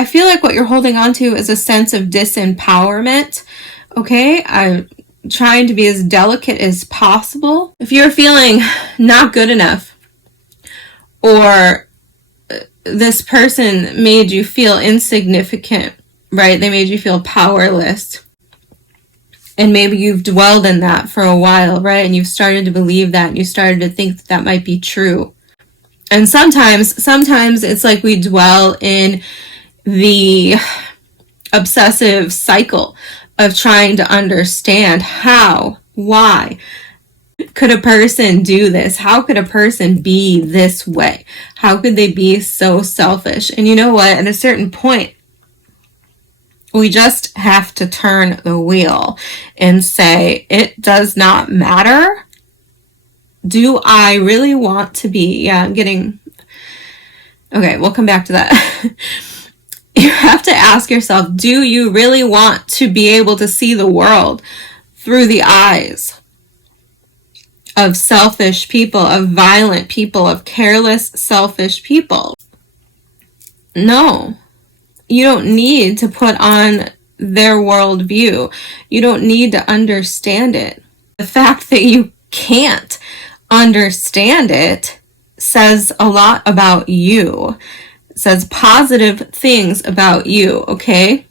I feel like what you're holding on to is a sense of disempowerment. Okay, I'm trying to be as delicate as possible. If you're feeling not good enough, or this person made you feel insignificant, right? They made you feel powerless. And maybe you've dwelled in that for a while, right? And you've started to believe that, and you started to think that that might be true. And sometimes it's like we dwell in the obsessive cycle of trying to understand how, why could a person do this? How could a person be this way? How could they be so selfish? And you know what? At a certain point, we just have to turn the wheel and say, it does not matter. Do I really want to be, okay, we'll come back to that. You have to ask yourself, do you really want to be able to see the world through the eyes of selfish people, of violent people, of careless, selfish people? No. You don't need to put on their worldview. You don't need to understand it. The fact that you can't understand it says a lot about you. It says positive things about you, okay?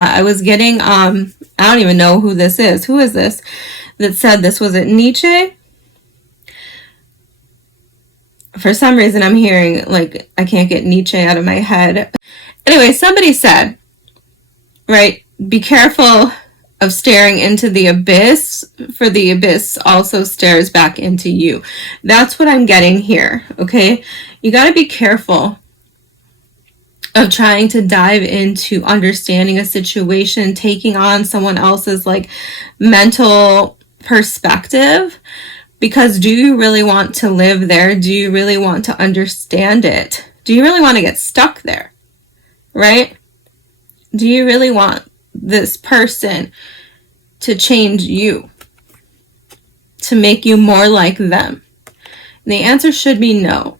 I was getting, I don't even know who this is. Who is this that said this? Was it Nietzsche? For some reason, I'm hearing, like, I can't get Nietzsche out of my head. Anyway, somebody said, right, be careful of staring into the abyss, for the abyss also stares back into you. That's what I'm getting here, okay? You got to be careful of trying to dive into understanding a situation, taking on someone else's, like, mental perspective. Because do you really want to live there? Do you really want to understand it? Do you really want to get stuck there? Right? Do you really want this person to change you? To make you more like them? And the answer should be no.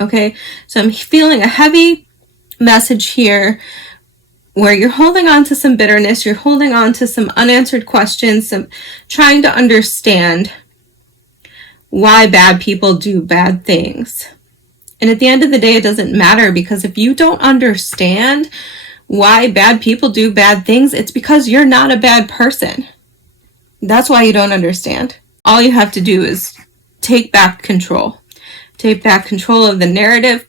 Okay? So I'm feeling a heavy message here where you're holding on to some bitterness, you're holding on to some unanswered questions, some trying to understand why bad people do bad things. And at the end of the day, it doesn't matter, because if you don't understand why bad people do bad things, it's because you're not a bad person. That's why you don't understand. All you have to do is take back control. Take back control of the narrative.